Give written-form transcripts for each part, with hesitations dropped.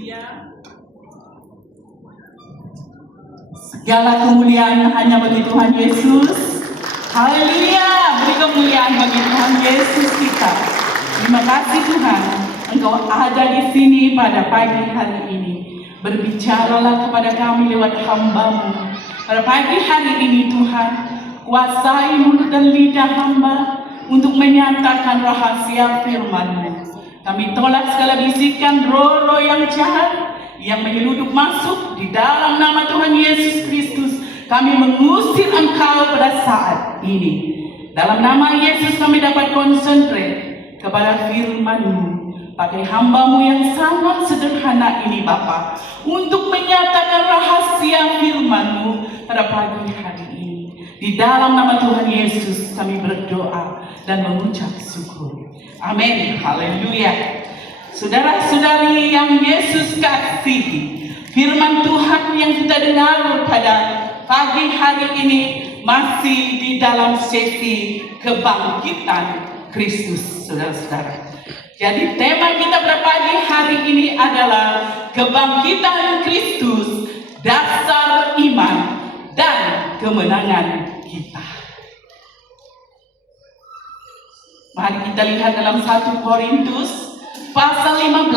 Haleluya. Segala kemuliaan hanya bagi Tuhan Yesus. Haleluya. Beri kemuliaan bagi Tuhan Yesus kita. Terima kasih Tuhan, Engkau ada di sini pada pagi hari ini. Berbicaralah kepada kami lewat hamba-Mu. Pada pagi hari ini Tuhan, kuasai mulut dan lidah hamba untuk menyatakan rahasia firman-Mu. Kami tolak segala bisikan roh-roh yang jahat yang menyeludup masuk di dalam nama Tuhan Yesus Kristus. Kami mengusir Engkau pada saat ini. Dalam nama Yesus kami dapat konsentrate kepada firman-Mu. Pakai hamba-Mu yang sangat sederhana ini Bapa, untuk menyatakan rahasia firman-Mu pada pagi hari ini. Di dalam nama Tuhan Yesus kami berdoa dan mengucap syukur. Amin. Haleluya. Saudara-saudari yang Yesus kasihi, firman Tuhan yang kita dengar pada pagi hari ini masih di dalam sesi kebangkitan Kristus, saudara-saudara. Jadi tema kita pada pagi hari ini adalah kebangkitan Kristus, dasar iman dan kemenangan kita. Mari kita lihat dalam 1 Korintus pasal 15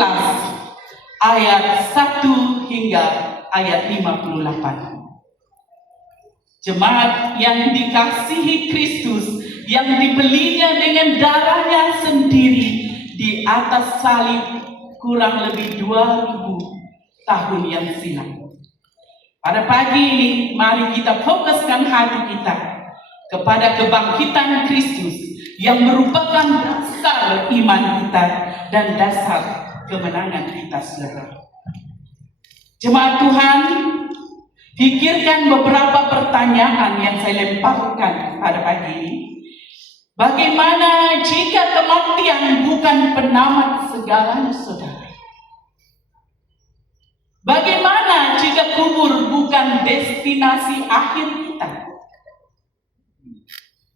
ayat 1 hingga ayat 58. Jemaat yang dikasihi Kristus, yang dibelinya dengan darahnya sendiri di atas salib kurang lebih 2000 tahun yang silam. Pada pagi ini mari kita fokuskan hati kita kepada kebangkitan Kristus yang merupakan dasar iman kita dan dasar kemenangan kita, saudara. Jemaat Tuhan, pikirkan beberapa pertanyaan yang saya lemparkan pada pagi ini. Bagaimana jika kematian bukan penamat segalanya, saudara? Bagaimana jika kubur bukan destinasi akhir kita?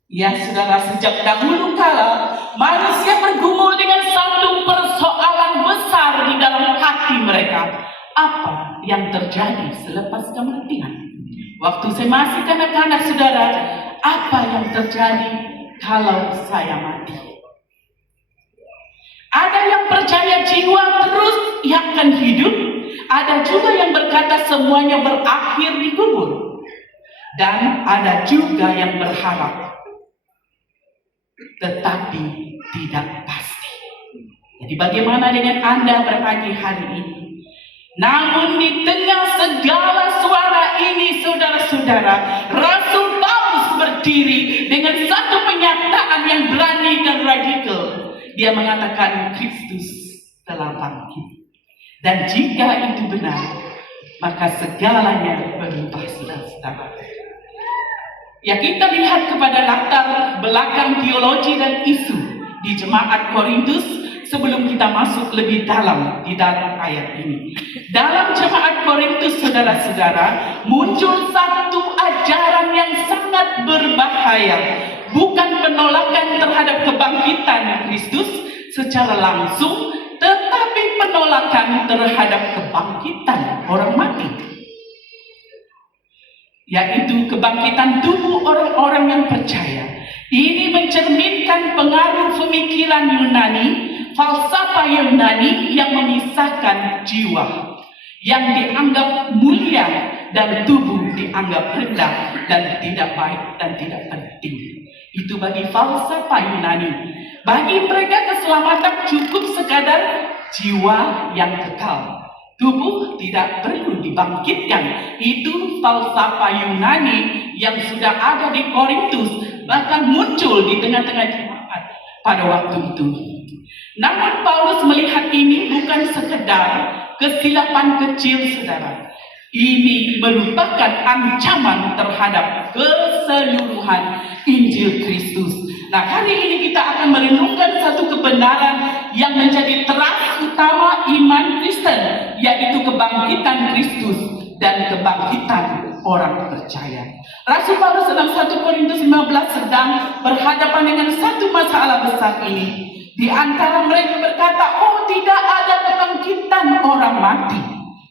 Ya saudara, sejak dahulu kala manusia bergumul dengan satu persoalan besar di dalam hati mereka. Apa yang terjadi selepas kematian? Waktu saya masih kanak-kanak, saudara, apa yang terjadi kalau saya mati? Ada yang percaya jiwa terus yang akan hidup. Ada juga yang berkata semuanya berakhir di kubur. Dan ada juga yang berharap, tetapi tidak pasti. Jadi bagaimana dengan Anda pada pagi hari ini? Namun di tengah segala suara ini, saudara-saudara, Rasul Paulus berdiri dengan satu pernyataan yang berani dan radikal. Dia mengatakan Kristus telah bangkit. Dan jika itu benar, maka segalanya berubah, saudara-saudara. Ya, kita lihat kepada latar belakang teologi dan isu di jemaat Korintus sebelum kita masuk lebih dalam di dalam ayat ini. Dalam jemaat Korintus, saudara-saudara, muncul satu ajaran yang sangat berbahaya. Bukan penolakan terhadap kebangkitan Kristus secara langsung, tetapi penolakan terhadap kebangkitan orang mati. Yaitu kebangkitan tubuh orang-orang yang percaya. Ini mencerminkan pengaruh pemikiran Yunani, falsafah Yunani yang memisahkan jiwa, yang dianggap mulia dan tubuh dianggap rendah dan tidak baik dan tidak penting. Itu bagi falsafah Yunani. Bagi mereka keselamatan cukup sekadar jiwa yang kekal. Tubuh tidak perlu dibangkitkan. Itu falsafah Yunani yang sudah ada di Korintus, bahkan muncul di tengah-tengah jemaat pada waktu itu. Namun Paulus melihat ini bukan sekedar kesilapan kecil, saudara. Ini merupakan ancaman terhadap keseluruhan Injil Kristus. Nah, hari ini kita akan merenungkan satu kebenaran yang menjadi teras utama iman Kristen, yaitu kebangkitan Kristus dan kebangkitan orang percaya. Rasul Paulus dalam 1 Korintus 15 sedang berhadapan dengan satu masalah besar ini. Di antara mereka berkata, oh tidak ada kebangkitan orang mati,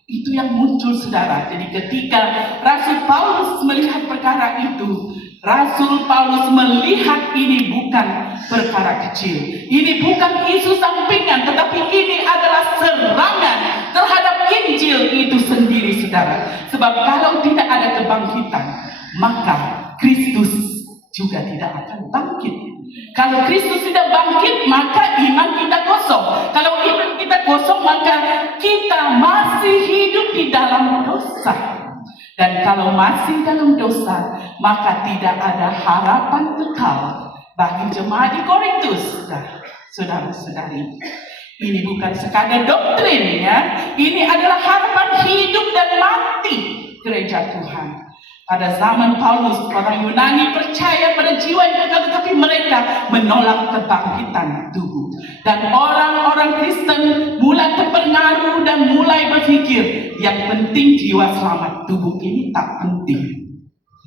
itu yang muncul saudara. Jadi ketika Rasul Paulus melihat perkara itu, Rasul Paulus melihat ini bukan perkara kecil. Ini bukan isu sampingan, tetapi ini adalah serangan terhadap Injil itu sendiri saudara. Sebab kalau tidak ada kebangkitan, maka Kristus juga tidak akan bangkit. Kalau Kristus tidak bangkit, maka iman kita kosong. Kalau iman kita kosong, maka kita masih hidup di dalam dosa. Dan kalau masih dalam dosa, maka tidak ada harapan kekal bagi jemaat di Korintus. Saudara-saudari, ini bukan sekadar doktrin ya. Ini adalah harapan hidup dan mati gereja Tuhan. Pada zaman Paulus, orang Yunani percaya pada jiwa yang kekal, tetapi mereka menolak kebangkitan tubuh. Dan orang-orang Kristen mulai terpengaruh dan mulai berpikir, yang penting jiwa selamat, tubuh ini tak penting.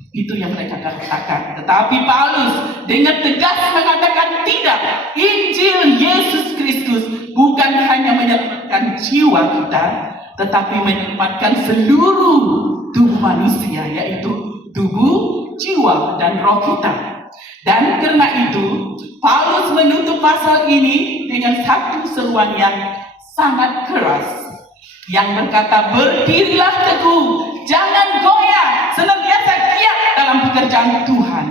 Itu yang mereka katakan. Tetapi Paulus dengan tegas mengatakan tidak. Injil Yesus Kristus bukan hanya menyelamatkan jiwa kita, tetapi menyelamatkan seluruh tubuh manusia, yaitu tubuh, jiwa, dan roh kita. Dan karena itu, Paulus menutup pasal ini dengan satu seruan yang sangat keras, yang berkata, berdirilah teguh, jangan goyah, senantiasa giat dalam pekerjaan Tuhan.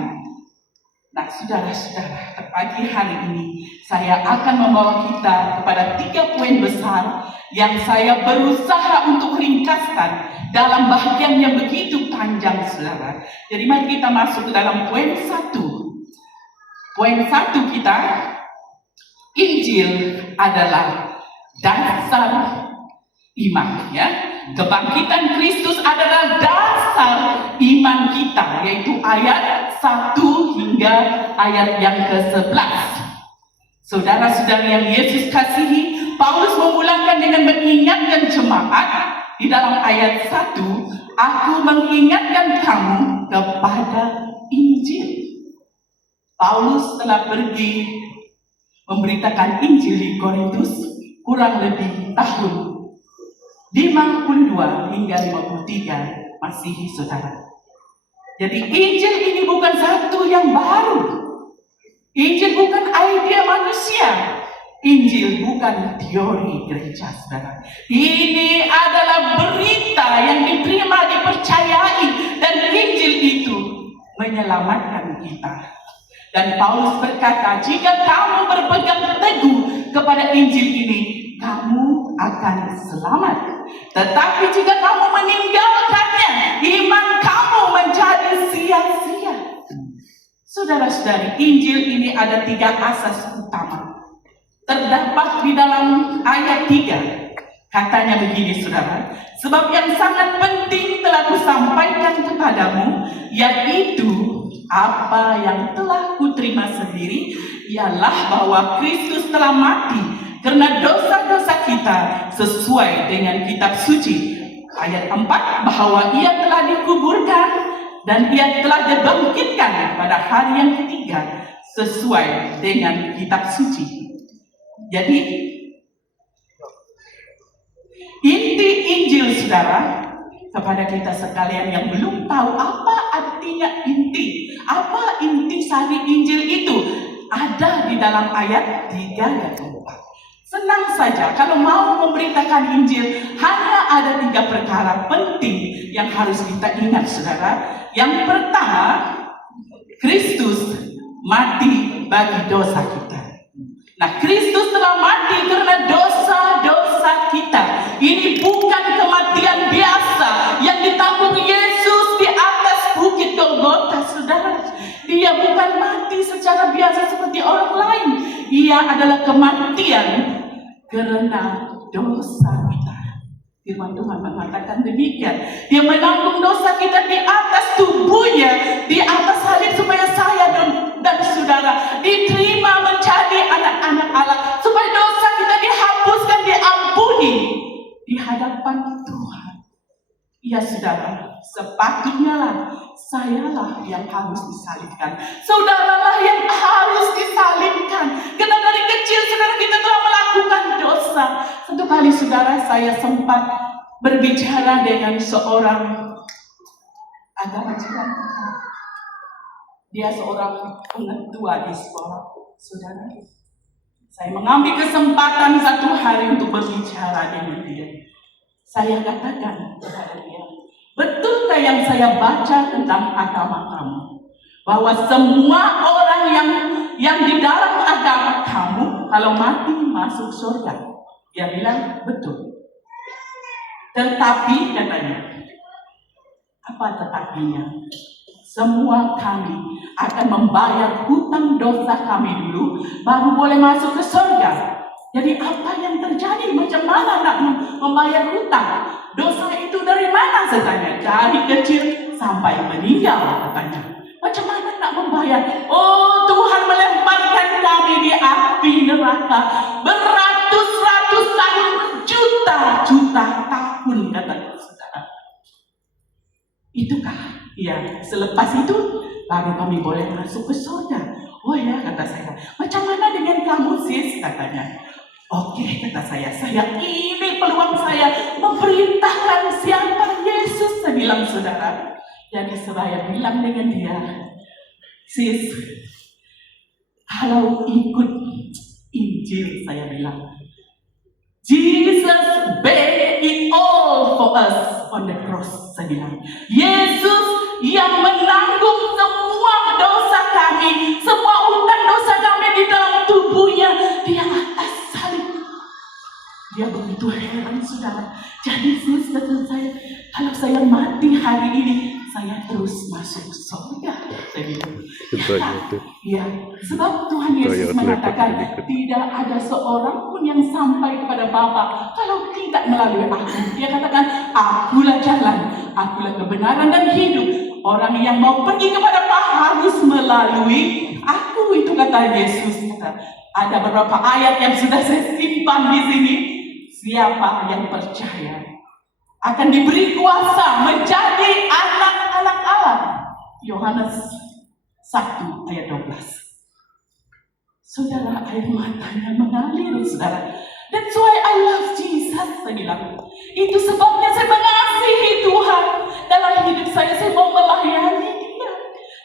Nah, saudara-saudara, pagi hari ini saya akan membawa kita kepada 3 poin besar yang saya berusaha untuk ringkaskan dalam bagian yang begitu panjang, saudara. Jadi mari kita masuk ke dalam poin 1. Poin 1 kita, Injil adalah dasar iman, ya. Kebangkitan Kristus adalah dasar iman kita, yaitu ayat 1 hingga ayat yang ke-11. Saudara-saudari yang Yesus kasihi, Paulus memulangkan dengan mengingatkan jemaat di dalam ayat 1, aku mengingatkan kamu kepada Injil. Paulus telah pergi memberitakan Injil di Korintus kurang lebih tahun 52 hingga 53 Masihi, saudara. Jadi Injil ini bukan satu yang baru. Injil bukan idea manusia. Injil bukan teori gereja, saudara. Ini adalah berita yang diterima, dipercayai, dan Injil itu menyelamatkan kita. Dan Paulus berkata, jika kamu berpegang teguh kepada Injil ini, kamu akan selamat. Tetapi jika kamu meninggalkannya, iman kamu menjadi sia-sia. Saudara-saudari, Injil ini ada 3 asas utama. Terdapat di dalam ayat 3. Katanya begini, saudara. Sebab yang sangat penting telah kusampaikan kepadamu, yaitu apa yang telah kuterima sendiri, ialah bahwa Kristus telah mati karena dosa-dosa kita sesuai dengan kitab suci. Ayat 4, bahwa ia telah dikuburkan dan ia telah dibangkitkan pada hari yang ketiga sesuai dengan kitab suci. Jadi inti Injil, saudara, kepada kita sekalian yang belum tahu apa artinya inti, apa intisari Injil itu, ada di dalam ayat 3 dan 4. Senang saja kalau mau memberitakan Injil, hanya ada 3 perkara penting yang harus kita ingat, saudara. Yang pertama, Kristus mati bagi dosa kita. Nah, Kristus telah mati karena dosa-dosa kita. Ini bukan kematian biasa yang ditanggung Yesus di atas bukit Golgota, saudara. Dia bukan mati secara biasa seperti orang lain. Ia adalah kematian karena dosa kita. Firman Tuhan mengatakan demikian. Dia menanggung dosa kita di atas tubuhnya, di atas salib, supaya saya dan saudara diterima menjadi anak-anak Allah, supaya dosa kita dihapuskan, diampuni di hadapan Tuhan. Ya saudara, sepatutnya lah sayalah yang harus disalibkan, saudaralah yang harus disalibkan, karena dari kecil saudara kita telah melakukan dosa. dosa. Satu kali saudara, saya sempat berbicara dengan seorang agama Islam. Dia seorang pengetua di sekolah, saudara. Saya mengambil kesempatan satu hari untuk berbicara dengan dia. Saya katakan kepada dia, betulkah yang saya baca tentang agama kamu? Bahwa semua orang yang di dalam agama kamu, kalau mati masuk surga. Dia bilang, betul. Tetapi katanya, apa tetapinya? Semua kami akan membayar hutang dosa kami dulu, baru boleh masuk ke surga. Jadi apa yang terjadi? Macam mana nak membayar hutang? Dosa itu dari mana katanya? Dari kecil sampai meninggal katanya. Macam mana nak membayar? Oh, Tuhan melemparkan kami di api neraka beratus-ratus tahun, juta-juta tahun katanya saudara. Itukah? Ya, selepas itu baru kami boleh masuk ke surga. Oh ya, kata saya. Macam mana dengan kamu sis? Katanya. Oke, kata saya ini peluang saya memberitakan siapa Yesus. Saya bilang saudara. Jadi saya bilang dengan dia, sis, kalau ikut Injil, saya bilang, Jesus paid it all for us on the cross. Saya bilang, Yesus yang menanggung semua dosa kami, semua utang dosa kami di dalam tubuhnya, dia atas salib. Dia begitu heran saudara. Jadi sis, kata saya, kalau saya mati hari ini, saya terus masuk surga. Saya bilang, ya, sebab Tuhan Yesus mengatakan tidak ada seorang pun yang sampai kepada Bapa kalau tidak melalui aku. Dia katakan, akulah jalan, akulah kebenaran dan hidup. Orang yang mau pergi kepada Bapa harus melalui aku. Itu kata Yesus. Ada beberapa ayat yang sudah saya simpan di sini. Siapa yang percaya akan diberi kuasa menjadi anak-anak Allah. Yohanes 1 ayat 12. Saudara, air matanya mengalir, saudara. That's why I love Jesus, saya bilang. Itu sebabnya saya mengasihi Tuhan. Dalam hidup saya mau melayani Dia.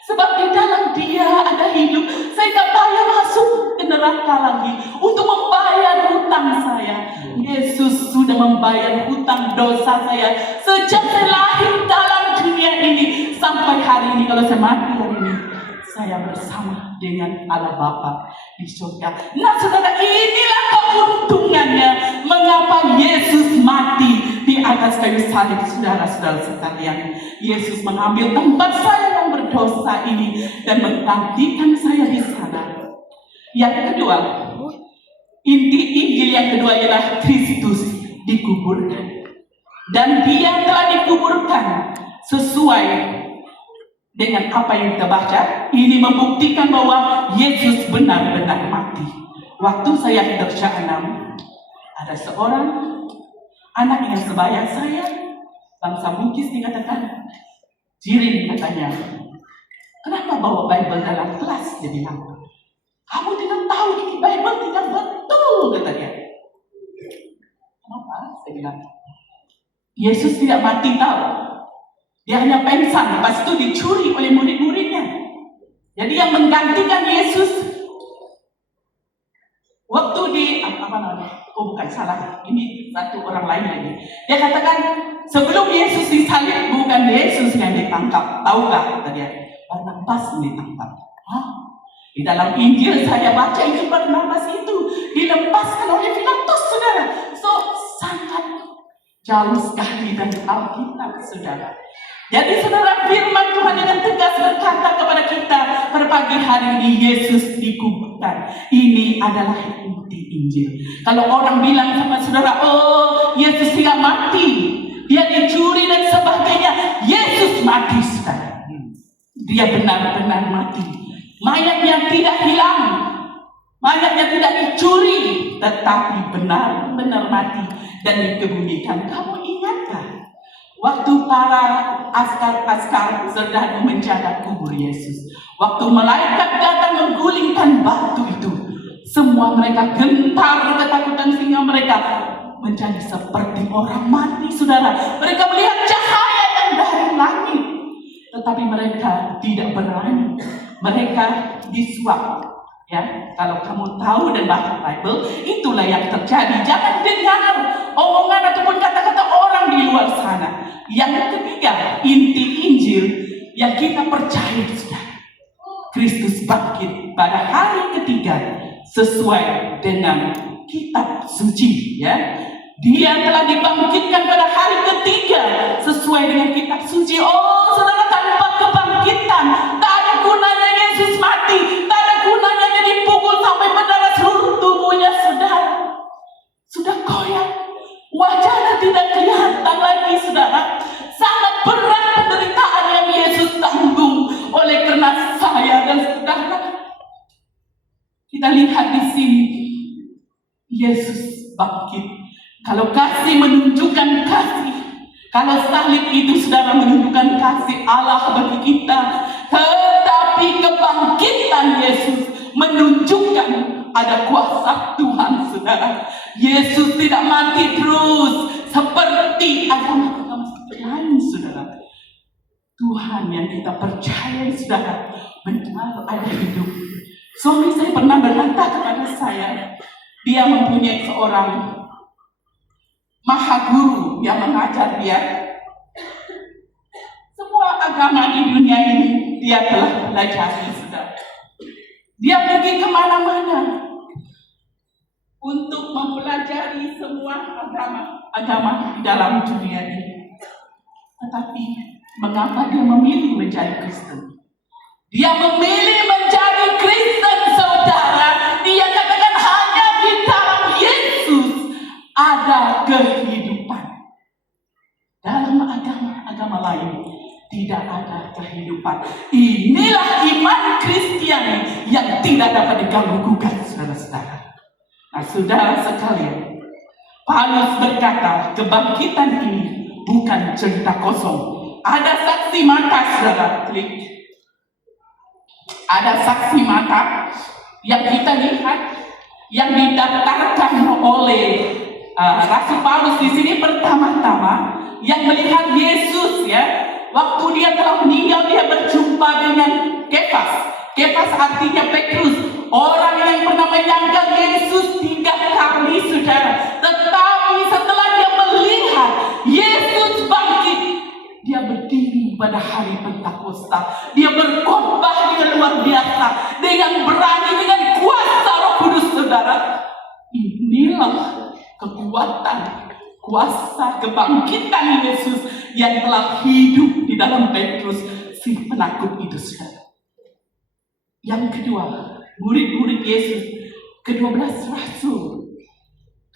Sebab di dalam Dia ada hidup. Saya tak payah masuk ke neraka lagi untuk membayar hutang saya. Yesus sudah membayar hutang dosa saya sejak saya lahir dalam dunia ini sampai hari ini. Kalau saya mati hari ini, saya bersama dengan Allah Bapa di surga. Nah saudara, inilah keuntungannya mengapa Yesus mati di atas kayu salib. Saudara-saudara sekalian, Yesus mengambil tempat saya yang berdosa ini dan menggantikan saya di sana. Yang kedua, inti Injil yang kedua ialah Kristus dikuburkan. Dan Dia telah dikuburkan sesuai dengan apa yang kita baca. Ini membuktikan bahwa Yesus benar-benar mati. Waktu saya Darsyah 6, ada seorang anak yang sebaya saya, bangsa Bugis, dikatakan, Jirin katanya, kenapa bawa Bible dalam kelas? Dia bilang, kamu tidak tahu ini Bible tidak betul, kata dia. Kenapa? Saya bilang, Yesus tidak mati tahu. Dia hanya pengsan, lepas itu dicuri oleh murid-muridnya. Jadi yang menggantikan Yesus waktu di bukan salah, ini satu orang lain lagi. Dia katakan sebelum Yesus disalib bukan Yesus yang ditangkap, tahukah? Kata dia, Barnabas yang ditangkap. Di dalam Injil saya baca itu Barnabas itu dilepaskan oleh Pilatus, saudara. So sangat jauh sekali dari Alkitab, saudara. Jadi saudara, firman Tuhan dengan tegas berkata kepada kita pada pagi hari ini, Yesus dikuburkan. Ini adalah inti Injil. Kalau orang bilang sama saudara, oh Yesus tidak mati, dia dicuri dan sebagainya, Yesus mati, saudara. Dia benar-benar mati. Mayatnya tidak hilang, mayatnya tidak dicuri, tetapi benar-benar mati dan dikebumikan. Kamu ingatkah waktu para askar sedang menjaga kubur Yesus, waktu malaikat datang menggulingkan batu itu, Semua mereka gentar ketakutan sehingga mereka menjadi seperti orang mati, saudara. Mereka melihat cahaya yang dari langit, tetapi mereka tidak berani. Mereka disuap. Ya, kalau kamu tahu dan baca Bible, itulah yang terjadi. Jangan dengar omongan ataupun kata-kata orang di luar sana. Yang ketiga, inti Injil yang kita percaya, saudara. Kristus bangkit pada hari ketiga sesuai dengan kitab suci, ya. Dia telah dibangkitkan pada hari ketiga sesuai dengan kitab suci. Oh, saudara, tanpa kebangkitan tak ada gunanya Yesus mati, tak ada gunanya dia dipukul sampai berdarah seluruh tubuhnya, saudara. Sudah koyak, wajahnya tidak kelihatan lagi, saudara. Sangat berat penderitaan yang Yesus tanggung oleh karena saya dan saudara. Kita lihat di sini, Yesus bangkit. Kalau kasih menunjukkan kasih, kalau salib itu, saudara, menunjukkan kasih Allah bagi kita, tetapi kebangkitan Yesus menunjukkan ada kuasa Tuhan, saudara. Yesus tidak mati terus seperti agama-agama lain, saudara. Tuhan yang kita percaya, saudara, benar ada hidup. Suami saya pernah berkata kepada saya, dia mempunyai seorang maha guru yang mengajar dia semua agama di dunia ini. Dia telah pelajari, saudara. Dia pergi kemana-mana untuk mempelajari semua agama di dalam dunia ini. Tetapi mengapa dia memilih menjadi Kristen? Dia memilih menjadi Kristen, saudara. Dia katakan hanya di dalam Yesus ada kehidupan. Dalam agama lain tidak ada kehidupan. Inilah iman Kristiani yang tidak dapat diganggu gugat, saudara-saudara. Nah, saudara sekalian, Paulus berkata kebangkitan ini bukan cerita kosong. Ada saksi mata, saudara. Klik. Ada saksi mata yang kita lihat, yang didaftarkan oleh Rasul Paulus di sini. Pertama-tama yang melihat Yesus, ya, waktu dia telah meninggal, dia berjumpa dengan Kefas. Kefas artinya Petrus, orang yang pernah menyangkal Yesus 3 kali, saudara. Tetapi setelah dia melihat Yesus bangkit, dia berdiri pada hari Pentakosta. Dia berkhotbah dengan luar biasa, dengan berani, dengan kuasa Roh Kudus, saudara. Inilah kekuatan, kuasa kebangkitan Yesus yang telah hidup di dalam Petrus, si penakut itu, saudara. Yang kedua, murid-murid Yesus, ke-12 rasul,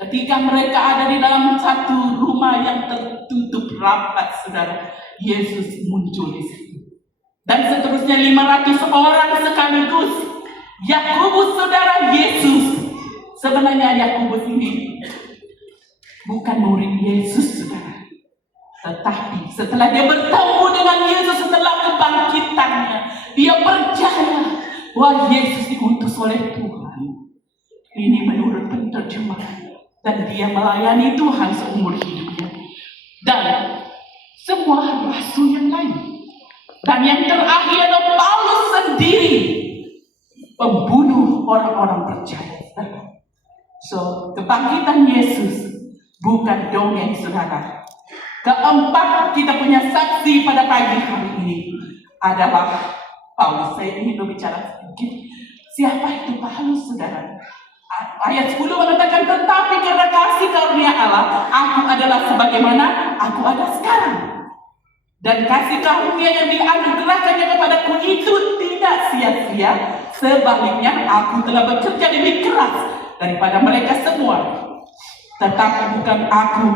ketika mereka ada di dalam satu rumah yang tertutup rapat, saudara, Yesus muncul di situ. Dan seterusnya 500 orang sekaligus. Yakobus, saudara, Yesus. Sebenarnya Yakobus ini bukan murid Yesus, saudara. Tetapi setelah dia bertemu dengan Yesus, setelah kebangkitannya, dia percaya bahwa Yesus diutus oleh Tuhan. Ini menurut penerjemahan. Dan dia melayani Tuhan seumur hidupnya. Dan semua rasul yang lain. Dan yang terakhir adalah Paulus sendiri, pembunuh orang-orang percaya. So, kebangkitan Yesus bukan dongeng, saudara. Keempat, kita punya saksi pada pagi hari ini adalah Paulus. Saya ingin berbicara sedikit. Siapa itu Paulus, saudara? Ayat 10 mengatakan, tetapi karena kasih karunia Allah, aku adalah sebagaimana aku ada sekarang. Dan kasih karunia yang dianugerahkannya kepadaku itu tidak sia-sia. Sebaliknya, aku telah bekerja lebih keras daripada mereka semua. Tetapi bukan aku,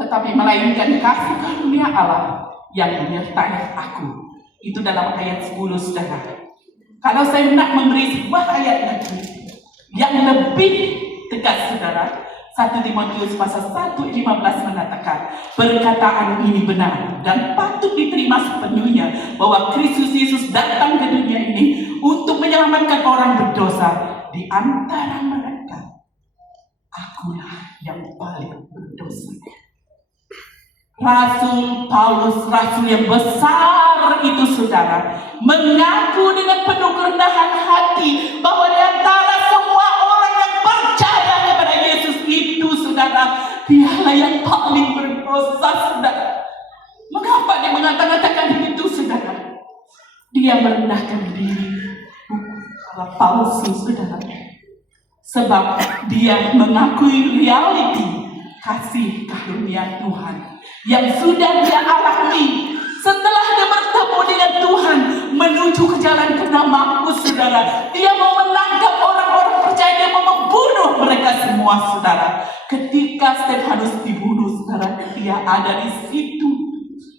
tetapi melainkan kasih karunia Allah yang menyertai aku. Itu dalam ayat 10, saudara. Kalau saya nak memberi sebuah ayat lagi yang lebih tegas, saudara, 1 Timotius pasal 1:15 mengatakan, perkataan ini benar dan patut diterima sepenuhnya bahwa Kristus Yesus datang ke dunia ini untuk menyelamatkan orang berdosa. Di antara mereka, akulah yang paling berdosa. Rasul Paulus, rasul yang besar itu saudara, mengaku dengan penuh kerendahan hati bahwa di antara semua orang yang percaya kepada Yesus itu saudara, dialah yang paling berdosa saudara. Mengapa dia mengatakan itu saudara? Dia merendahkan diri secara palsu saudara, sebab dia mengakui realiti kasih karunia Tuhan yang sudah dia alami setelah dia bertemu dengan Tuhan menuju ke jalan ke Damaskus saudara. Dia mau menangkap orang-orang percaya, dia mau membunuh mereka semua saudara. Ketika Stefanus dibunuh saudara, dia ada di situ.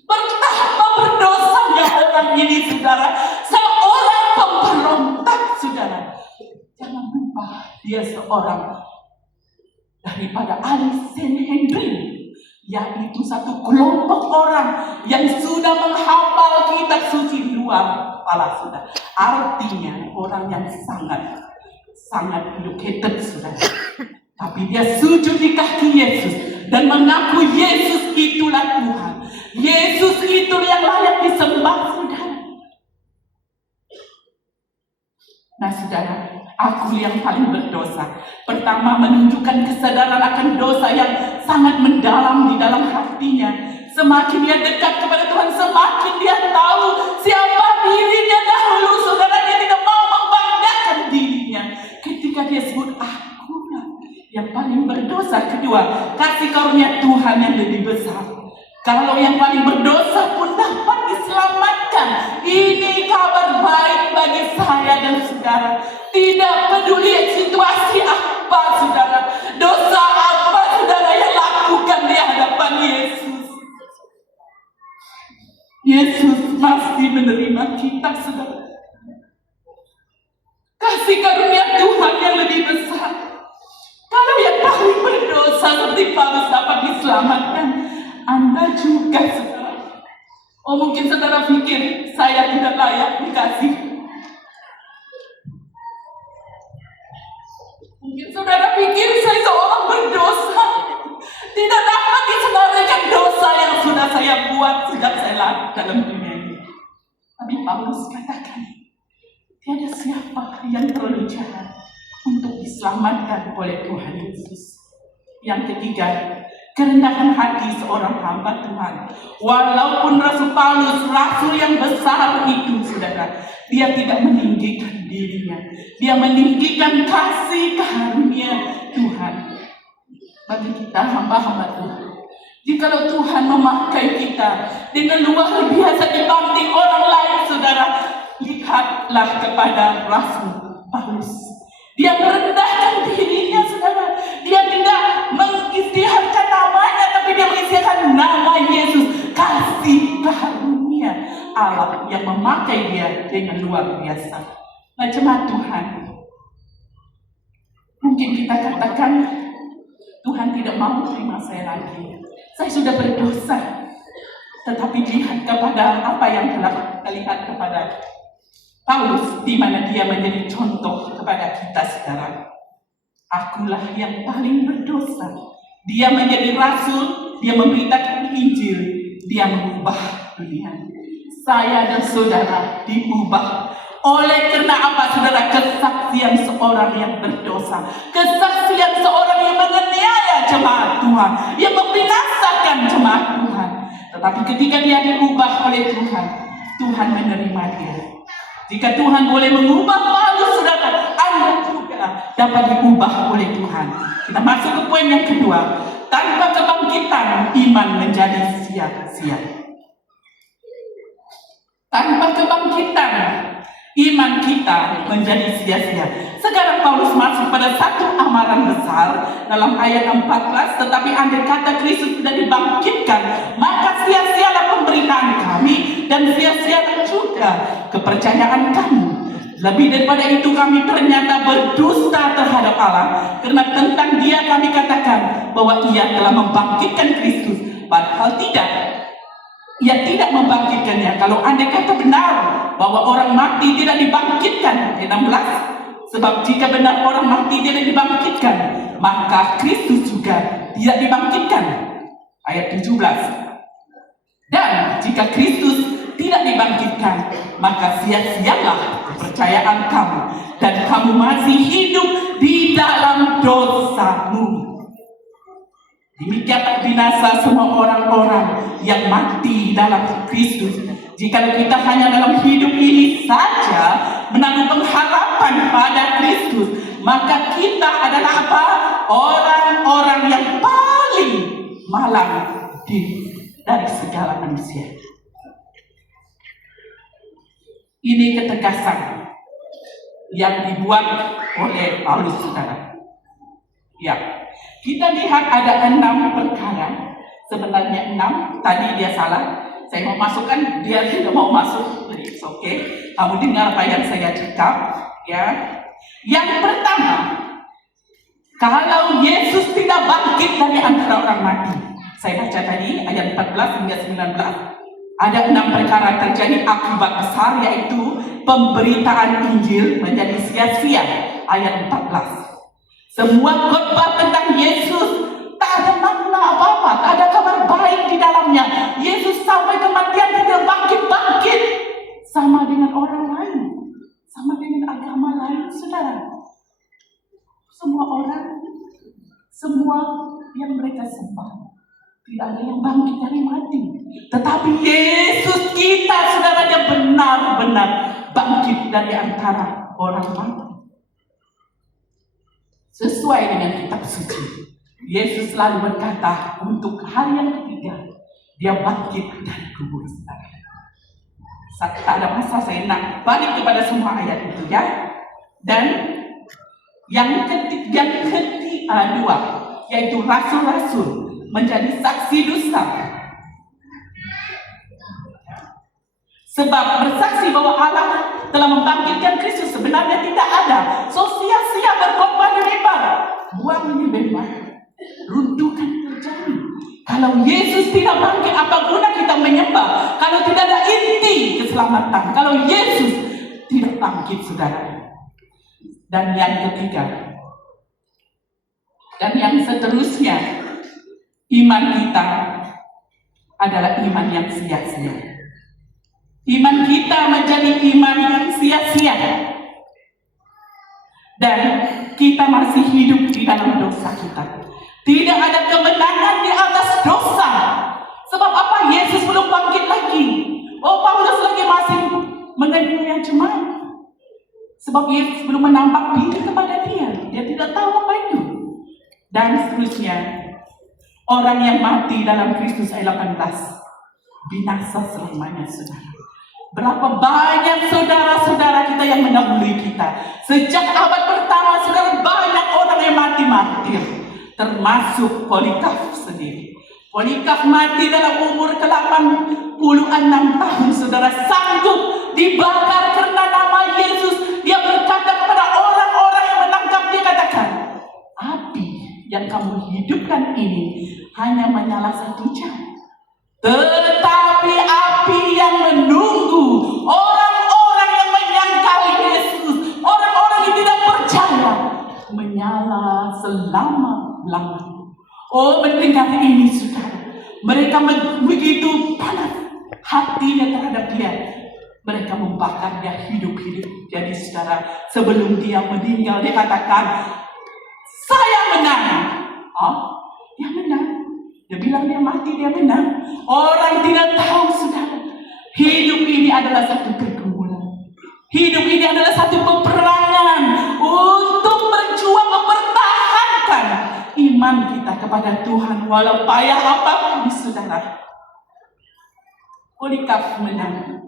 Betapa berdosanya orang ini saudara, seorang pemberontak saudara. Jangan lupa dia seorang daripada Alexander, yaitu satu kelompok orang yang sudah menghafal kitab suci di luar kepala sudah. Artinya orang yang sangat educated sudah. Tapi dia sujud di kaki Yesus dan mengaku Yesus itulah Tuhan. Yesus itu yang layak disembah saudara. Nah saudara, aku yang paling berdosa. Pertama, menunjukkan kesadaran akan dosa yang sangat mendalam di dalam hatinya. Semakin dia dekat kepada Tuhan, semakin dia tahu siapa dirinya dahulu. Saudara, dia tidak mau membanggakan dirinya. Ketika dia sebut akulah yang paling berdosa. Kedua, kasih karunia Tuhan yang lebih besar. Kalau yang paling berdosa pun dapat diselamatkan. Ini kabar baik bagi saya dan saudara. Tidak peduli situasi apa saudara, dosa apa saudara yang lakukan di hadapan Yesus. Yesus masih menerima kita saudara. Kasih karunia Tuhan yang lebih besar. Kalau yang paling berdosa seperti Paulus dapat diselamatkan, Anda juga saudara. Oh mungkin saudara pikir saya tidak layak dikasih. Mungkin saudara pikir saya seorang berdosa, tidak dapat disenaraikan dosa yang sudah saya buat sejak saya lahir dalam dunia ini. Tapi Paulus katakan, tiada siapa yang perlu jahat untuk diselamatkan oleh Tuhan Yesus. Yang ketiga, kerendahan hati seorang hamba Tuhan. Walaupun Rasul Paulus, rasul yang besar itu, saudara, dia tidak meninggikan dirinya. Dia meninggikan kasih karunia Tuhan. Bagi kita hamba-hamba Tuhan, jikalau Tuhan memakai kita dengan luar biasa dibanding orang lain, saudara, lihatlah kepada Rasul Paulus. Dia merendahkan dirinya, saudara. Dia tidak mengisytiharkan namanya, tapi dia mengisytiharkan nama Yesus. Kasih karunia Allah yang memakai dia dengan luar biasa. Macam Tuhan. Mungkin kita katakan, Tuhan tidak mau terima saya lagi. Saya sudah berdosa. Tetapi lihat kepada apa yang telah kita lihat kepada Paulus, di mana dia menjadi contoh kepada kita sekarang. Akulah yang paling berdosa. Dia menjadi rasul, dia memberitakan Injil, dia mengubah dunia. Saya dan saudara diubah oleh karena apa saudara? Kesaksian seorang yang berdosa, kesaksian seorang yang menganiaya jemaat Tuhan, yang membinasakan jemaat Tuhan. Tetapi ketika dia diubah oleh Tuhan, Tuhan menerima dia. Jika Tuhan boleh mengubah Paulus, saudara, Anda juga dapat diubah oleh Tuhan. Kita masuk ke poin yang kedua. Tanpa kebangkitan, iman menjadi sia-sia. Tanpa kebangkitan, iman kita menjadi sia-sia. Sekarang Paulus masuk pada satu amaran besar dalam ayat 14. Tetapi andai kata Kristus sudah dibangkitkan, maka sia-sialah pemberitaan kami dan sia-sialah juga kepercayaan kamu. Lebih daripada itu kami ternyata berdusta terhadap Allah, karena tentang Dia kami katakan bahwa Ia telah membangkitkan Kristus, padahal tidak. Ia tidak membangkitkannya. Kalau andai kata benar bahwa orang mati tidak dibangkitkan, 16, sebab jika benar orang mati tidak dibangkitkan, maka Kristus juga tidak dibangkitkan. Ayat 17. Dan jika Kristus tidak dibangkitkan, maka sia-sialah kepercayaan kamu, dan kamu masih hidup di dalam dosamu. Demikianlah binasa semua orang-orang yang mati dalam Kristus. Jika kita hanya dalam hidup ini saja menaruh pengharapan pada Kristus, maka kita adalah apa? Orang-orang yang paling malang dari segala manusia. Ini ketegasan yang dibuat oleh Paulus, saudara. Ya, kita lihat ada 6 perkara. Sebenarnya 6, tadi dia salah. Saya mau masukkan, dia tidak mau masuk. Jadi oke. Kamu dengar apa yang saya cakap, ya. Yang pertama, kalau Yesus tidak bangkit dari antara orang mati. Saya baca tadi ayat 14 hingga 19. Ada 6 perkara terjadi akibat besar, yaitu pemberitaan Injil menjadi sia-sia. Ayat 14. Semua khotbah tentang Yesus tak ada makna apa-apa, tak ada kabar baik di dalamnya. Yesus sampai kematian tidak bangkit-bangkit. Sama dengan orang lain, sama dengan agama lain, saudara. Semua orang, semua yang mereka sembah, tidak ada yang bangkit dari mati. Tetapi Yesus kita, saudaranya, benar-benar bangkit dari antara orang mati. Sesuai dengan kitab suci, Yesus selalu berkata untuk hari yang ketiga Dia bangkit dari kubur. Tak ada masa saya nak balik kepada semua ayat itu, ya. Dan yang kedua, yaitu rasul-rasul menjadi saksi dusta. Sebab bersaksi bahwa Allah telah membangkitkan Kristus sebenarnya tidak ada. So sia-sia berkorban di mimbar. Buang ini mimbar, runtuhkan terjadi. Kalau Yesus tidak bangkit, apa guna kita menyembah kalau tidak ada inti keselamatan? Kalau Yesus tidak bangkit, saudara. Dan yang ketiga, dan yang seterusnya, iman kita adalah iman yang sia-sia. Iman kita menjadi iman yang sia-sia. Dan kita masih hidup di dalam dosa kita. Tidak ada kemenangan di atas dosa. Sebab apa? Yesus belum bangkit lagi. Oh, Paulus lagi masih menganiaya jemaat. Sebab Yesus belum menampak diri kepada dia. Dia tidak tahu apa itu. Dan seterusnya, orang yang mati dalam Kristus ayat 18 binasa selamanya, saudara. Berapa banyak saudara-saudara kita yang mendahului kita. Sejak abad pertama, saudara, banyak orang yang mati martir. Termasuk Polikarp sendiri. Polikarp mati dalam umur ke-86 tahun, saudara. Sanggup dibakar karena nama Yesus. Dia berkata kepada orang-orang yang menangkap dia, katakan, api yang kamu hidupkan ini hanya menyala 1 jam. Tetapi api yang menunggu orang-orang yang menyangkali Yesus, orang-orang yang tidak percaya, menyala selama-lamanya. Oh, mendengar ini, saudara, mereka begitu panas hatinya terhadap dia. Mereka membakar dia hidup-hidup. Jadi, saudara, sebelum dia meninggal, dia katakan, saya menang. Oh, dia menang. Dia bilang dia mati, dia menang. Orang tidak tahu, saudara, hidup ini adalah satu pergumulan. Hidup ini adalah satu peperangan untuk berjuang mempertahankan iman kita kepada Tuhan walau payah apapun, saudara. Polikarp menang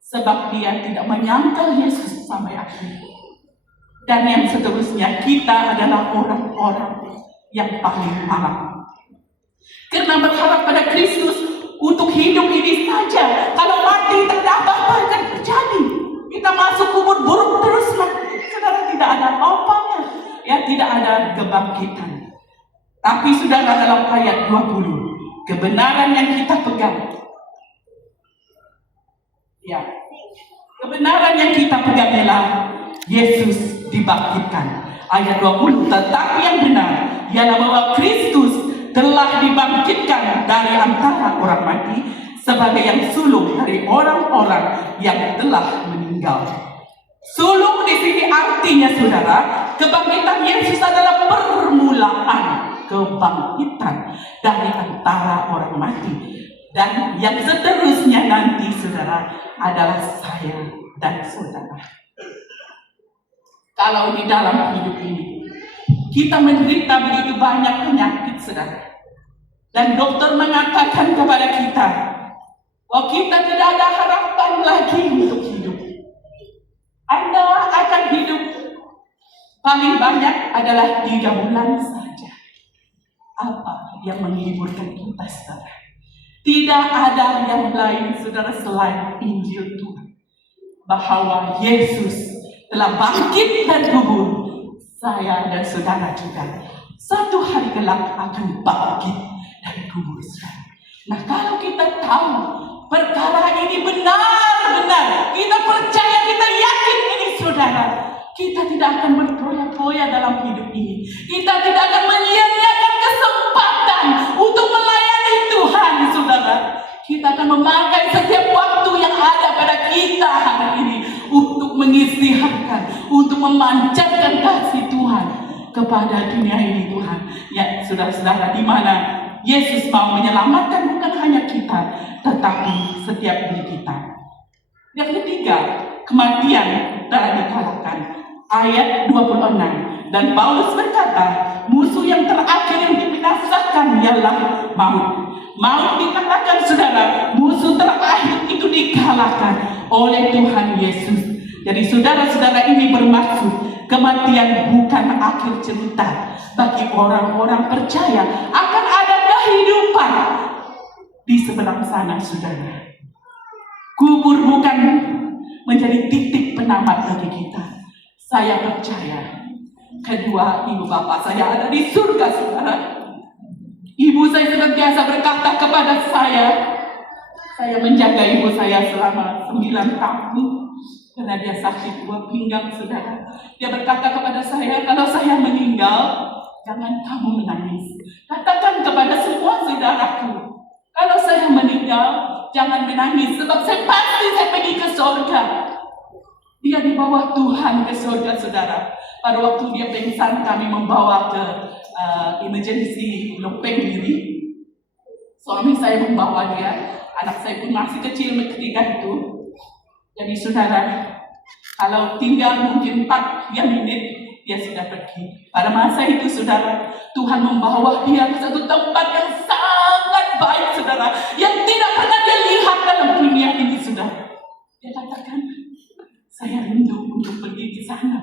sebab dia tidak menyangkal Yesus sampai akhir. Dan yang seterusnya, kita adalah orang-orang yang paling malang. Karena berharap pada Kristus untuk hidup ini saja. Kalau mati, tak ada apa-apa yang akan terjadi. Kita masuk kubur buruk terus ada kebangkitan. Tapi saudara, dalam ayat 20, kebenaran yang kita pegang, ya, kebenaran yang kita pegang ialah Yesus dibangkitkan. Ayat 20, tetapi yang benar ialah bahwa Kristus telah dibangkitkan dari antara orang mati sebagai yang sulung dari orang-orang yang telah meninggal. Sulung di sini artinya, saudara, kebangkitan Yesus adalah permulaan kebangkitan dari antara orang mati. Dan yang seterusnya nanti, saudara, adalah saya dan saudara. Kalau di dalam hidup ini kita menderita begitu banyak penyakit, saudara, dan dokter mengatakan kepada kita bahwa kita tidak ada harapan lagi untuk hidup. Anda akan hidup paling banyak adalah 3 bulan saja. Apa yang menghiburkan kita, saudara? Tidak ada yang lain, saudara, selain Injil Tuhan, bahwa Yesus telah bangkit dari kubur. Saya dan saudara juga satu hari kelak akan bangkit dari kubur, saudara. Nah, kalau kita tahu perkara ini benar-benar, kita percaya, kita yakin ini, saudara, kita tidak akan berpoya-poya dalam hidup ini. Kita tidak akan menyia-nyiakan kesempatan untuk melayani Tuhan, saudara. Kita akan memakai setiap waktu yang ada pada kita hari ini untuk mengistirahatkan, untuk memancarkan kasih Tuhan kepada dunia ini, Tuhan. Ya, saudara-saudara, di mana Yesus mau menyelamatkan bukan hanya kita, tetapi setiap diri kita. Yang ketiga, kematian telah dikalahkan. Ayat 26. Dan Paulus berkata, musuh yang terakhir yang dibinasakan ialah maut. Maut dikalahkan, saudara. Musuh terakhir itu dikalahkan oleh Tuhan Yesus. Jadi saudara-saudara, ini bermaksud kematian bukan akhir cerita. Bagi orang-orang percaya akan ada kehidupan di seberang sana, saudara. Kubur bukan menjadi titik penamat bagi kita. Saya percaya kedua ibu bapak saya ada di surga, saudara. Ibu saya senantiasa berkata kepada saya menjaga ibu saya selama 9 tahun karena dia sakit buah pinggang, saudara. Dia berkata kepada saya, kalau saya meninggal, jangan kamu menangis. Katakan kepada semua saudaraku, kalau saya meninggal, jangan menangis, sebab saya pasti saya pergi ke surga. Dia di bawah Tuhan ke surga, saudara. Pada waktu dia pingsan, kami membawa ke emergency Lopeng diri. Suami saya membawa dia, anak saya pun masih kecil ketika itu. Jadi saudara, kalau tinggal mungkin 4 menit, dia sudah pergi. Pada masa itu, saudara, Tuhan membawa dia ke satu tempat yang sangat baik, saudara, yang tidak pernah dia lihat dalam dunia ini, saudara. Dia katakan, saya rindu untuk pergi ke sana.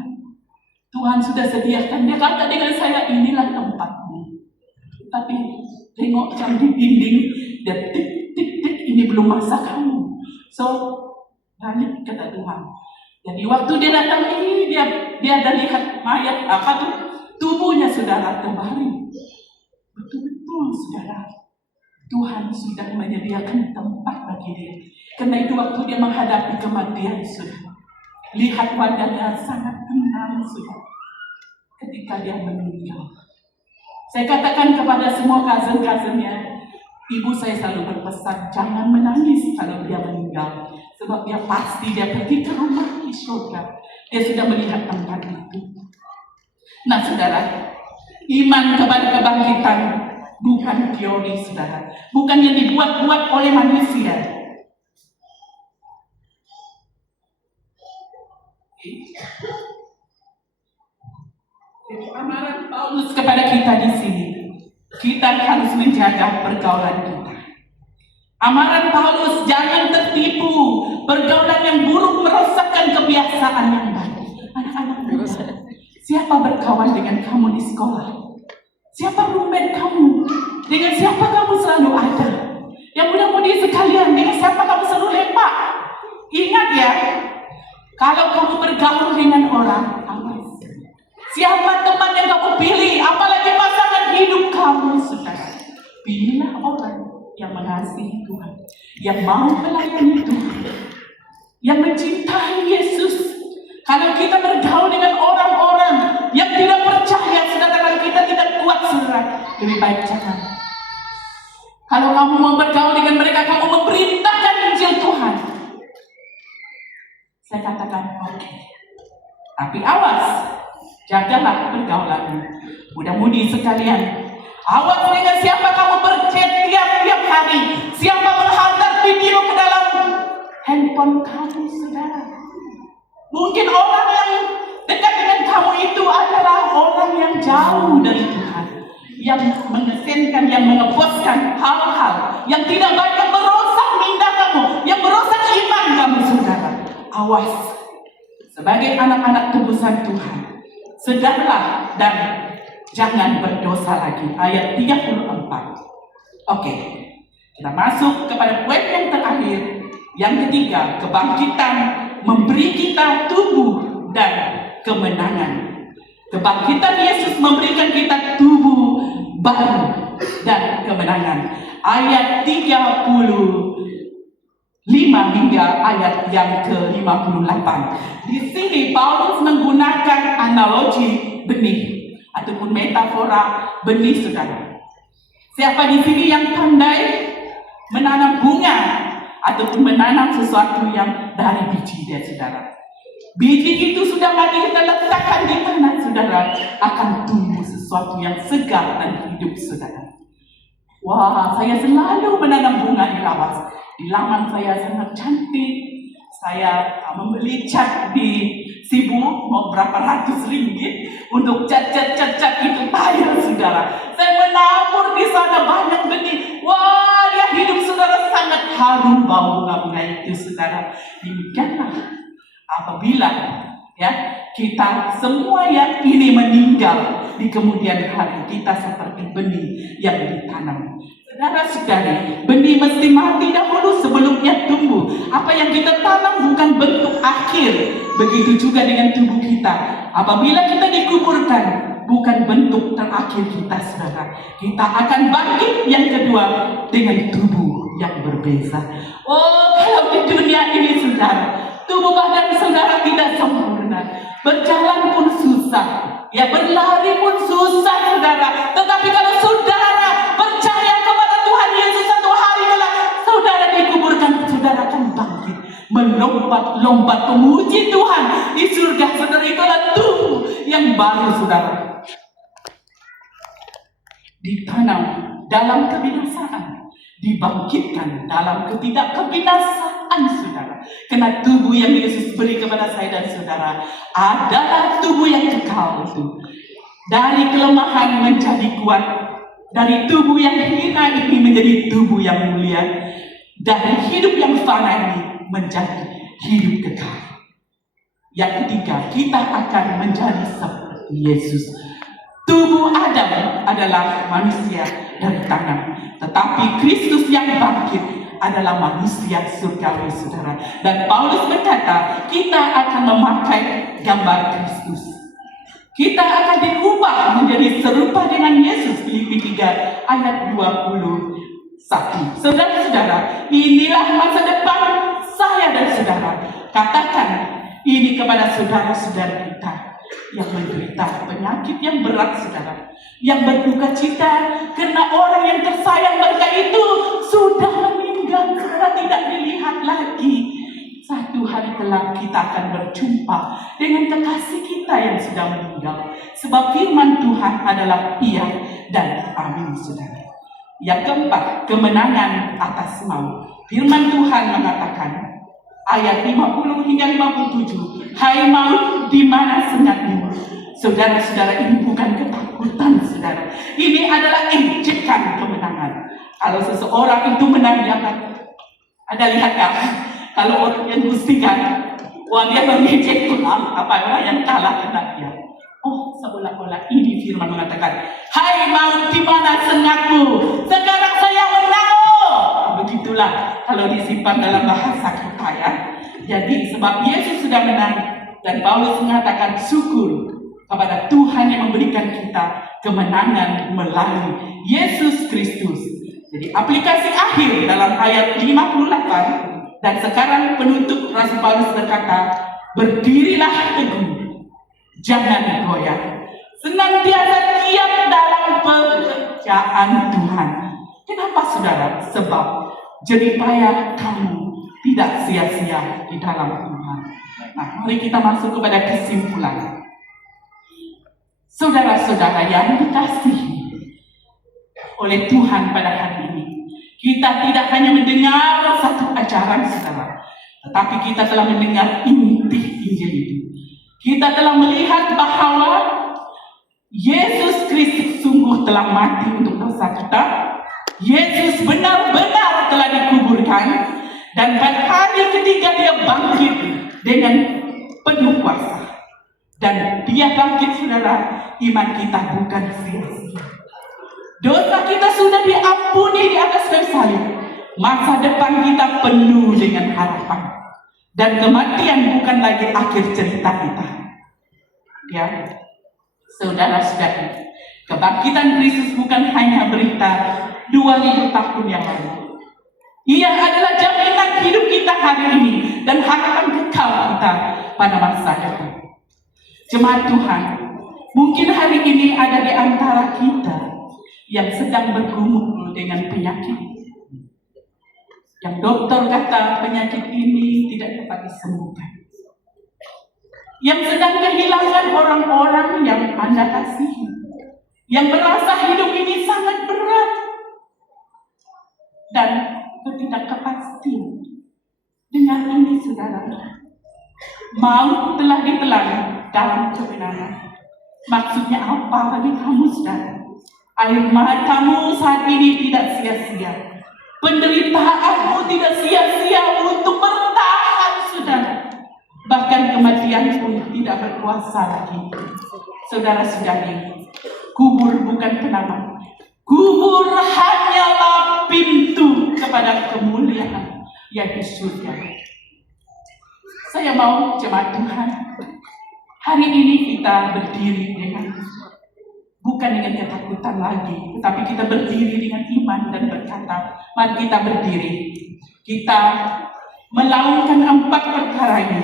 Tuhan sudah sediakan. Dia kata dengan saya, inilah tempatmu. Tapi tengok jam di dinding, dia tik, ini belum masa kamu. So, balik, kata Tuhan. Jadi waktu dia datang ini, dia ada lihat mayat tubuhnya, saudara, terbaring. Betul-betul, saudara, Tuhan sudah menyediakan tempat bagi dia. Karena itu waktu dia menghadapi kematian, saudara, lihat wajahnya sangat tenang, saudara, ketika dia meninggal. Saya katakan kepada semua cousin-cousinnya, ibu saya selalu berpesan, jangan menangis kalau dia meninggal. Sebab dia pasti dia pergi ke rumah di surga. Dia sudah melihat tempat itu. Nah, saudara, iman kepada kebangkitan bukan teori, saudara. Bukan yang dibuat-buat oleh manusia. Amaran Paulus kepada kita di sini, kita harus menjaga pergaulan kita. Amaran Paulus, jangan tertipu. Pergaulan yang buruk merosakkan kebiasaan yang baik. Anak-anak muda, siapa berkawan dengan kamu di sekolah? Siapa roommate kamu? Dengan siapa kamu selalu ada? Yang muda-mudi sekalian, dengan siapa kamu selalu lepak? Ingat ya, kalau kamu bergaul dengan orang, awas. Siapa teman yang kamu pilih, apalagi pasangan hidup kamu, saudara. Pilihlah orang yang mengasihi Tuhan, yang mau melayani Tuhan, yang mencintai Yesus. Kalau kita bergaul dengan orang-orang yang tidak percaya, sedangkan kita tidak kuat, saudara, lebih baik jangan. Kalau kamu mau bergaul dengan mereka, kamu memberitakan Injil Tuhan, saya katakan oke. Tapi awas, jagalah pergaulanmu. Mudah-mudi sekalian, awas dengan siapa kamu berchat tiap hari, siapa menghantar video ke dalam handphone kamu, saudara. Mungkin orang yang dekat dengan kamu itu adalah orang yang jauh dari Tuhan, yang mengesenkan, yang mengeboskan hal-hal yang tidak baik, yang merusak minda kamu, yang merusak iman kamu, saudara. Awas, sebagai anak-anak tebusan Tuhan, sedarlah dan jangan berdosa lagi. Ayat 34. Oke, kita masuk kepada poin yang terakhir. Yang ketiga, kebangkitan memberi kita tubuh dan kemenangan. Kebangkitan Yesus memberikan kita tubuh baru dan kemenangan. Ayat 35 hingga ayat yang ke-58. Di sini Paulus menggunakan analogi benih ataupun metafora benih, saudara. Siapa di sini yang pandai menanam bunga ataupun menanam sesuatu yang dari biji dia, saudara? Biji itu sudah mati, kita letakkan di tanah, saudara, akan tumbuh sesuatu yang segar dan hidup, saudara. Wah, saya selalu menanam bunga di lawas. Di laman saya sangat cantik. Saya membeli cat di Sibu, mau berapa ratus ringgit untuk cat itu tayar, saudara. Saya menabur di sana banyak benih. Wah, dia hidup, saudara, sangat harum bau bunga itu, saudara. Demikianlah apabila kita semua yang ini meninggal di kemudian hari, kita seperti benih yang ditanam. Saudara-saudari, benih mesti mati dahulu sebelumnya tumbuh. Apa yang kita tanam bukan bentuk akhir. Begitu juga dengan tubuh kita. Apabila kita dikuburkan, bukan bentuk terakhir kita, saudara. Kita akan bangkit yang kedua dengan tubuh yang berbeza. Oh, kalau di dunia ini, saudara, tubuh badan saudara tidak sempurna. Berjalan pun susah, berlari pun susah, saudara. Tetapi kalau saudara percaya kepada Tuhan Yesus, satu hari kelak saudara dikuburkan, saudara akan bangkit, melompat-lompat memuji Tuhan di surga, saudara. Itulah tubuh yang baru, saudara. Ditanam dalam kebinasaan, dibangkitkan dalam ketidakkebinasaan, saudara. Karena tubuh yang Yesus beri kepada saya dan saudara adalah tubuh yang kekal itu. Dari kelemahan menjadi kuat, dari tubuh yang hina ini menjadi tubuh yang mulia, dari hidup yang fana ini menjadi hidup kekal. Yang ketiga, kita akan menjadi seperti Yesus. Tubuh Adam adalah manusia dari tanah, tetapi Kristus yang bangkit adalah manusia surgawi, saudara. Dan Paulus berkata, kita akan memakai gambar Kristus. Kita akan diubah menjadi serupa dengan Yesus. Filipi 3 ayat 21. Saudara-saudara, inilah masa depan saya dan saudara. Katakan ini kepada saudara-saudara kita yang menderita penyakit yang berat, saudara, yang berduka cita karena orang yang tersayang mereka itu sudah meninggal, saudara, tidak dilihat lagi. Satu hari kelak kita akan berjumpa dengan kekasih kita yang sudah meninggal, sebab firman Tuhan adalah iya dan amin, saudara. Yang keempat, kemenangan atas maut. Firman Tuhan mengatakan, ayat 50 hingga 57, hai maut, di mana sengatmu? Saudara-saudara, ini bukan ketakutan, saudara. Ini adalah ejekan kemenangan. Kalau seseorang itu menang, dia akan ada, lihat ya. Kalau orang yang buktikan, wah, dia mengejek Tuhan, apabila yang kalah kena dia. Oh, seolah-olah ini firman mengatakan, hai maut, di mana sengatmu? Sekarang saya menang. Begitulah kalau disimpan dalam bahasa kita, ya. Jadi sebab Yesus sudah menang, dan Paulus mengatakan syukur kepada Tuhan yang memberikan kita kemenangan melalui Yesus Kristus. Jadi aplikasi akhir dalam ayat 58, dan sekarang penutup Rasul Paulus berkata, berdirilah teguh, jangan goyah, senantiasa giat dalam pekerjaan Tuhan. Kenapa saudara? Sebab jeripayah kamu tidak sia-sia di dalam Tuhan. Nah, mari kita masuk kepada kesimpulan. Saudara-saudara yang dikasihi oleh Tuhan pada hari ini, kita tidak hanya mendengar satu ajaran saudara, tetapi kita telah mendengar inti Injil itu. Kita telah melihat bahwa Yesus Kristus sungguh telah mati untuk dosa kita. Yesus benar-benar telah dikuburkan, dan pada hari ketiga dia bangkit dengan penuh kuasa. Dan dia bangkit saudara, iman kita bukan sia-sia. Dosa kita sudah diampuni di atas kayu salib. Masa depan kita penuh dengan harapan. Dan kematian bukan lagi akhir cerita kita. Ya, saudara-saudari, kebangkitan Kristus bukan hanya berita 2000 tahun yang lalu. Ia adalah jaminan hidup kita hari ini dan harapan kekal kita pada masa depan. Jemaat Tuhan, mungkin hari ini ada di antara kita yang sedang bergumul dengan penyakit. Yang dokter kata penyakit ini tidak dapat disembuhkan. Yang sedang kehilangan orang-orang yang Anda kasihi. Yang merasa hidup ini sangat berat. Dan ketidakpastian. Dengar ini saudara. Maut telah ditelan dalam kebenaran. Maksudnya apa bagi kamu saudara? Air matamu saat ini tidak sia-sia. Penderitaanmu tidak sia-sia untuk bertahan saudara. Bahkan kematian pun tidak berkuasa lagi. Saudara-saudari, kubur bukan penampungan. Kubur hanyalah pintu kepada kemuliaan, yaitu surga. Saya mau jemaat Tuhan, hari ini kita berdiri bukan dengan ketakutan lagi, tetapi kita berdiri dengan iman dan berkata, mari kita berdiri. Kita melakukan 4 perkara ini.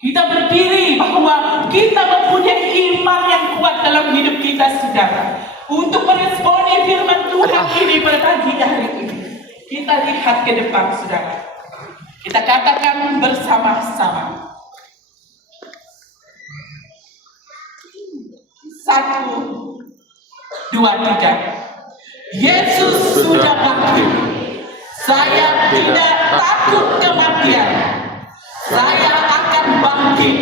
Kita berdiri bahwa kita mempunyai iman yang kuat dalam hidup kita saudara. Untuk meresponi firman Tuhan ini pada pagi hari ini. Kita lihat ke depan saudara. Kita katakan bersama-sama. 1, 2, 3. Yesus sudah bangkit. Saya tidak takut kematian. Saya akan bangkit.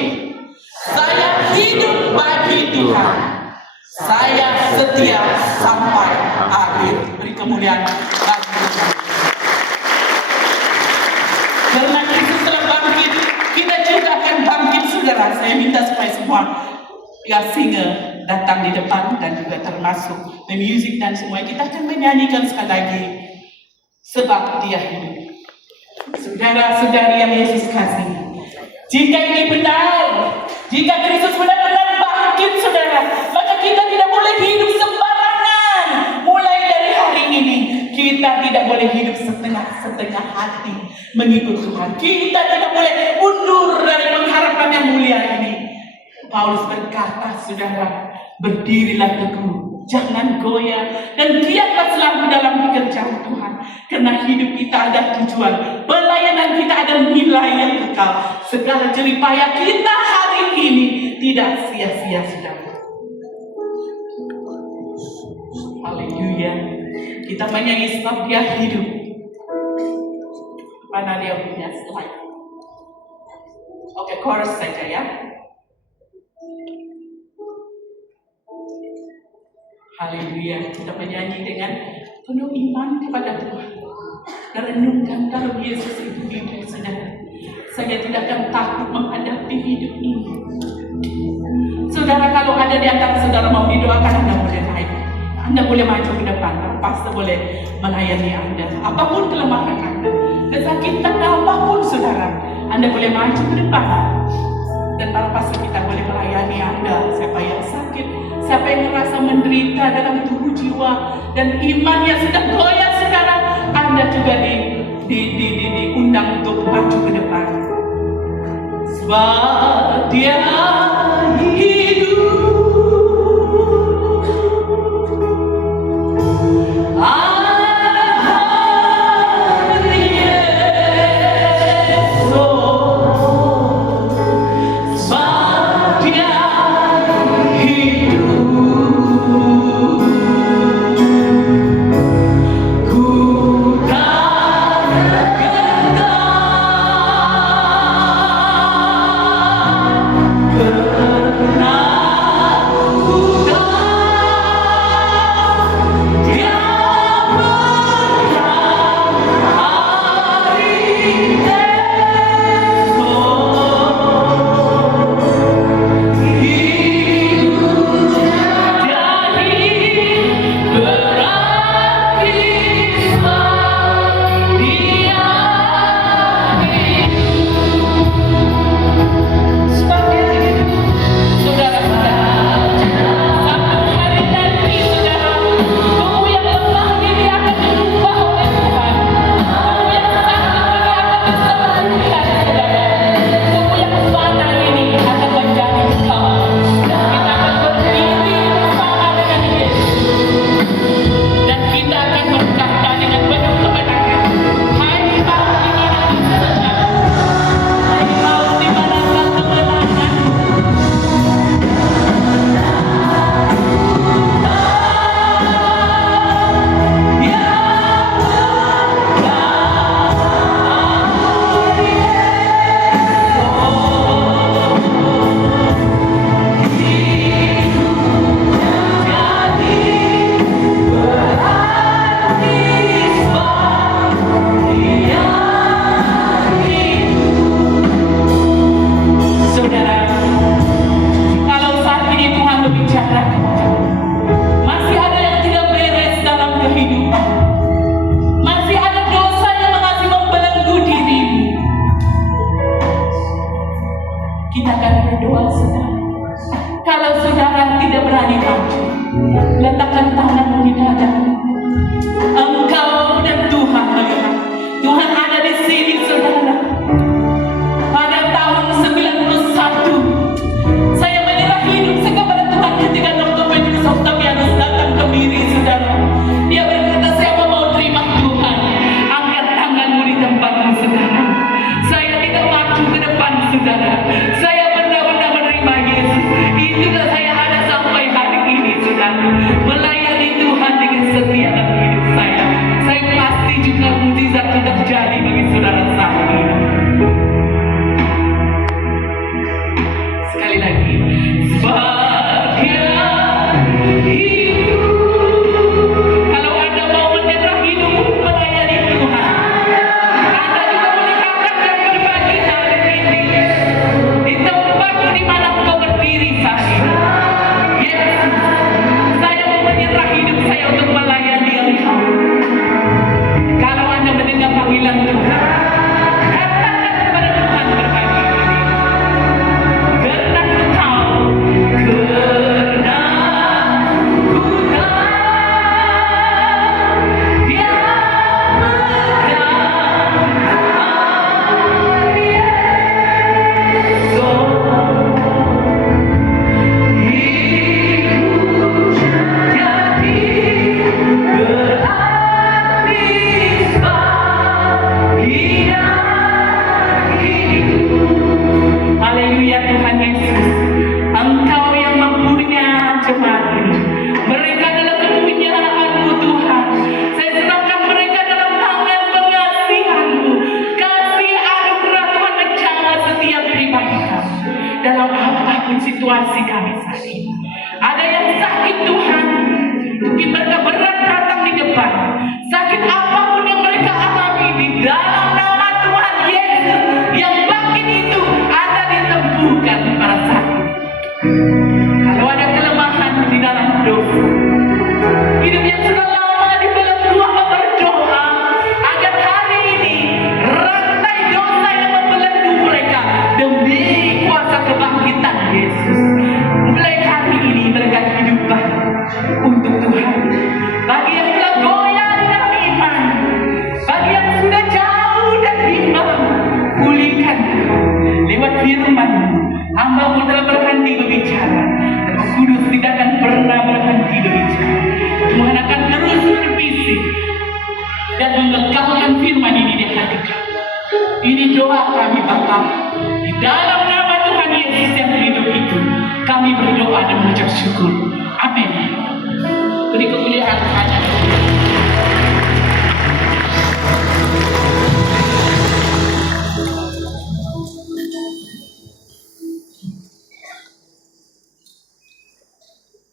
Saya hidup bagi Tuhan. Saya setia sampai akhir. Beri kemuliaan bagi Tuhan. Karena Yesus telah bangkit, kita juga akan bangkit saudara. Saya minta supaya semua singer datang di depan dan juga termasuk music dan semua. Kita akan menyanyikan sekali lagi sebab dia hidup. Saudara-saudari yang Yesus kasih, jika ini benar, jika Kristus benar-benar bangkit saudara, maka kita tidak boleh hidup sembarangan. Mulai dari hari ini kita tidak boleh hidup setengah-setengah hati mengikut Tuhan. Kita tidak boleh mundur dari pengharapan yang mulia ini. Paulus berkata saudara, berdirilah teguh, jangan goyah, dan giatlah selalu dalam pekerjaan Tuhan. Karena hidup kita ada tujuan, pelayanan kita ada nilai yang kekal. Segala jeripayah kita hari ini tidak sia-sia saudara. Haleluya. Kita menyanyi sebab dia hidup. Mana dia punya slide? Oke, chorus saja ya. Haleluya. Kita menyanyi dengan penuh iman kepada Tuhan. Renungkan kalau Yesus itu hidup saudara. Saya tidak akan takut menghadapi hidup ini. Saudara, kalau ada di antara saudara mau didoakan, Anda boleh naik. Anda boleh maju ke depan. Pastor boleh melayani Anda. Apapun kelemahan Anda, kesakitan apapun saudara, Anda boleh maju ke depan. Dan para pastor kita boleh melayani Anda. Siapa yang menderita dalam tubuh jiwa dan imannya sedang goyah sekarang, Anda juga diundang untuk maju ke depan. Sebab Dia hidup. Kita akan berdoa, saudara. Kalau saudara tidak berani maju, letakkan tanganmu di dadamu. Engkau dan Tuhan melihat. Tuhan ada di sini, saudara. Pada tahun 91, saya menyerah hidup kepada Tuhan ketika Dr. Petrus Octavianus datang ke Miri, saudara. Dia berkata, siapa mau terima Tuhan? Angkat tanganmu di tempatmu, saudara. Saya tidak maju ke depan, saudara. Saya benar-benar menerima Yesus. Itulah saya ada sampai hari ini, saudara. Melayani Tuhan dengan setia dalam hidup saya. Saya pasti juga mujizat sudah terjadi bagi saudara saat ini. Sekali lagi, sebagai hidup. Kalau Anda mau menyerah hidup melayani Tuhan, Anda juga melihatkan dan berbagi hari ini di tempatmu di mana engkau berdiri saat ini. Yesus, saya mau menyerah hidup saya untuk melayani Engkau. Kalau Anda mendengar panggilan Tuhan, katakan kepada Tuhan berbagi ini. Karena Engkau, karena ku tahu Dia haleluya Tuhan Yesus, Engkau yang mempunyai jemaat ini. Mereka adalah kepunyaan-Mu Tuhan. Saya serahkan mereka dalam tangan pengasihan-Mu. Kasih anugerah Tuhan menjaga setiap pribadi kami dalam apapun situasi kami saat ini. Ada yang sakit Tuhan, mungkin mereka berat datang di depan. Sakit apapun yang mereka alami di dalam nama Tuhan Yesus yang bangkit itu, Anda disembuhkan para sakit. Kalau ada kelemahan di dalam dosa, hidup yang sudah lama di belenggu apa berdoa agar hari ini rantai dosa yang membelenggu mereka demi kuasa kebangkitan Yesus, mulai hari ini mereka hidup baru dan mengekalkan firman ini di hati kami. Ini doa kami Bapa. Di dalam nama Tuhan Yesus yang hidup itu, kami berdoa dan mengucap syukur. Amin. Beri kemuliaan hanya